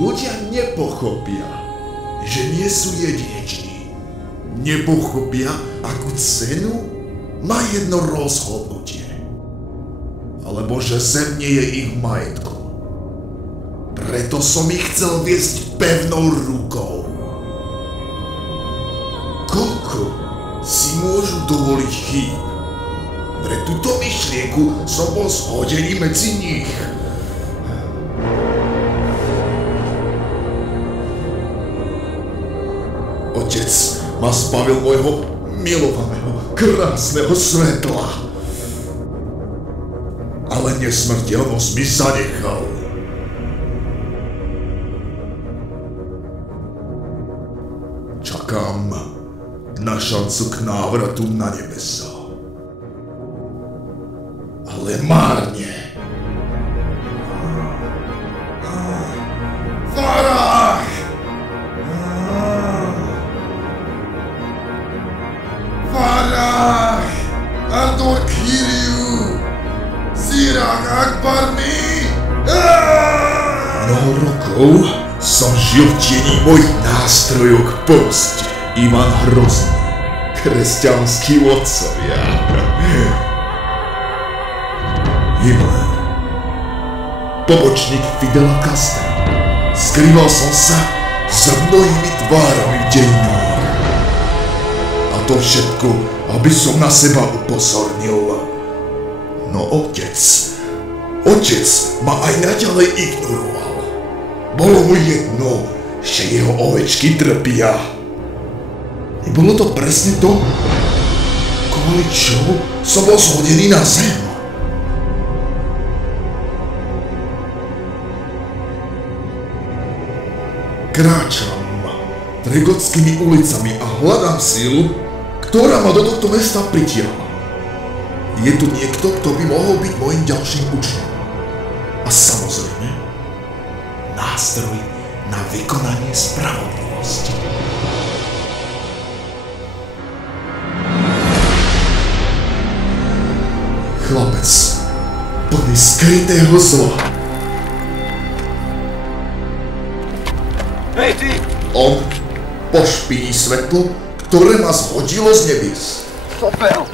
ľudia nepochopia, že nie sú jedineční. Nepochopia, akú cenu má jedno rozhodnutie. Alebo že zem nie je ich majetkom. Preto som ich chcel viesť pevnou rukou. Koľko si môžu dovoliť chýb? Pre túto myšlienku som bol zhodený medzi nich. Otec ma zbavil môjho milovaného, krásneho svetla. Ale nesmrteľnosť mi zanechal. Čakám na šancu k návratu na nebesa. Ale márne. Farah! Farah! Ador Kiriu! Sirach Akbar mi! Mnoho rokov som žil v tieni mojich nástrojov k pomste. Ivan Hrozný, kresťanskí vodcovia. Himmler, pobočník Fidela Castra. Skrýval som sa za mnohými tvárami v dejinách. A to všetko, aby som na seba upozornil. No otec ma aj naďalej ignoroval. Bolo mu jedno, že jeho ovečky trpia. Nebolo to presne to, kvôli čomu som bol zhodený na zem. Kráčam Tregotskými ulicami a hľadám sílu, ktorá ma do tohto mesta pritiahla. Je tu niekto, kto by mohol byť môjim ďalším učňom. A samozrejme, nástroj na vykonanie spravodlivosti. Chlapec, plný skrytého zla. Hej, ty! On pošpiní svetlo, ktoré ma zhodilo z nebies. Sopel!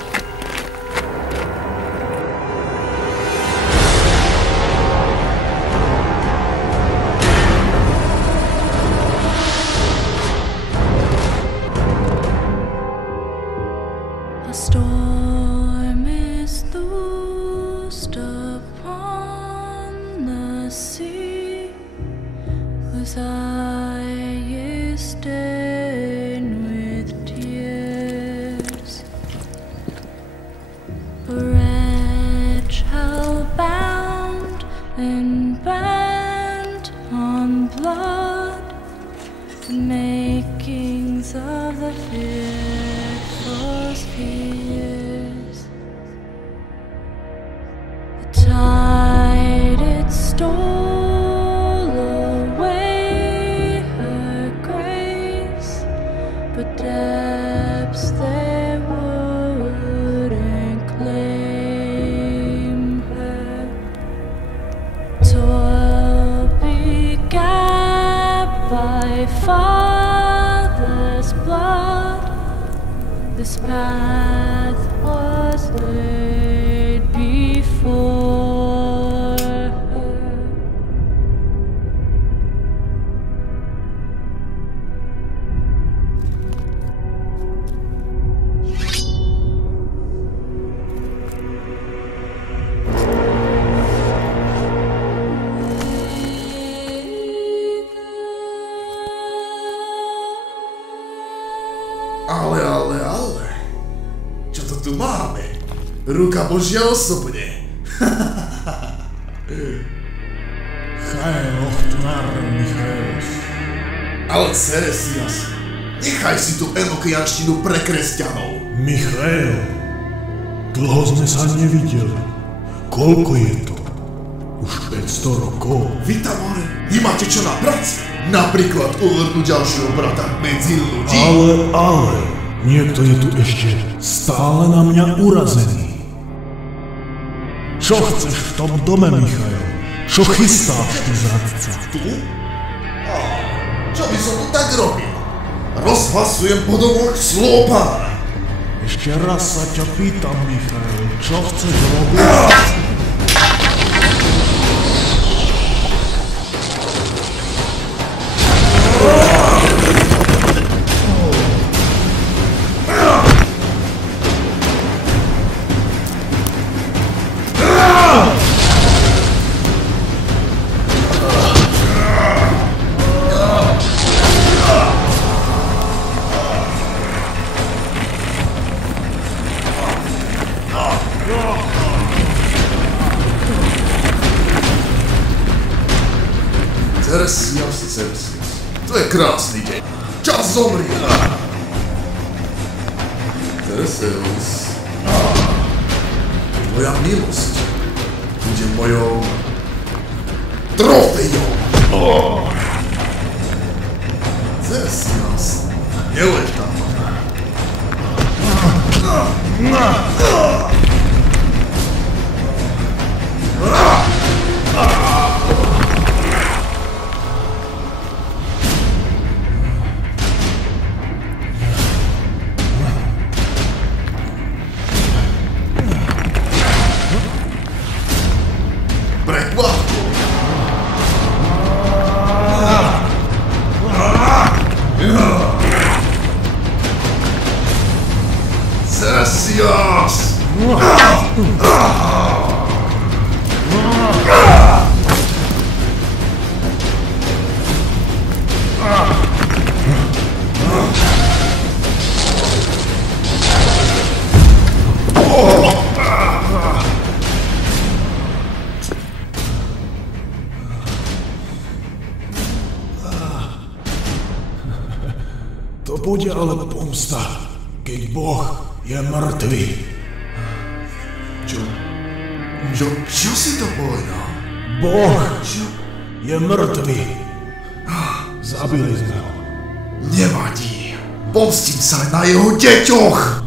A storm is loosed upon the sea, whose eye is stained with tears. A wretch hell-bound and bent on blood, the makings of the fearful fears. The tide it stole away her grace, but depths they wouldn't claim her. Toil begat by father's blood, this path was laid before her. Ale, čo to tu máme? Ruka Božia osobne. Chael Ochtnar Michaelos. Ale Ceresias, nechaj si tú enokianštinu pre kresťanov. Michael, dlho sme sa nevideli. Koľko je to? Už 500 rokov. Vy tam hore nemáte čo na práci? Napríklad uvrhnúť ďalšieho brata medzi ľudí? Ale, niekto je tu ešte stále na mňa urazený. Čo chceš v tom dome, Michael? Čo chystáš, ty zradca? Tu? Čo by som tu tak robil? Rozhlasujem po domoch slovo pána. Ešte raz sa ťa pýtam, Michael, čo chceš robiť? Ceresios. To je krásny deň. Čas zomrieť. Ceresios. Tvoja milosť bude mojou trofejou. Ceresios. Nelež tam. Ceresios! To bude ale pomsta, keď Boh je mŕtvý. Čo si to povedal? Boh je mŕtvý. Zabili sme ho. Nevadí. Pomstím sa na jeho deťoch.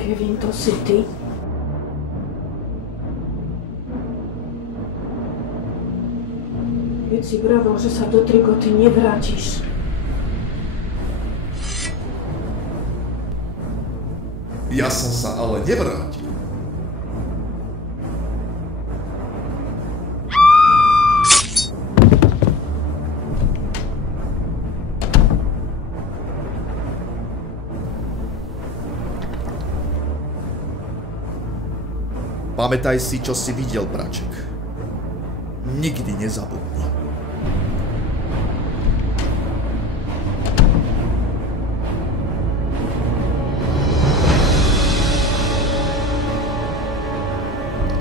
Kevin, to si ty? Veď si vravel, že sa do Trigoty nevrátiš. Ja som sa ale nevrátil. Pamätaj si, čo si videl, braček. Nikdy nezabudni.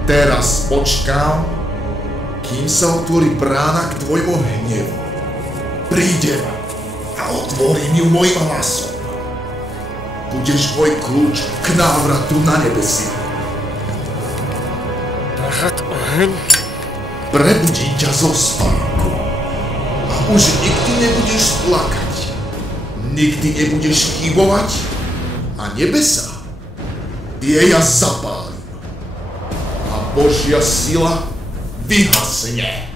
Teraz počkám, kým sa otvorí brána k tvojmu hnevu. Prídem a otvorím ju mojim hlasom. Budeš môj kľúč k návratu na nebesia. Prebudím ťa zo spánku a už nikdy nebudeš plakať, nikdy nebudeš chybovať a nebesa tie ja zapálim. Božia sila vyhasne.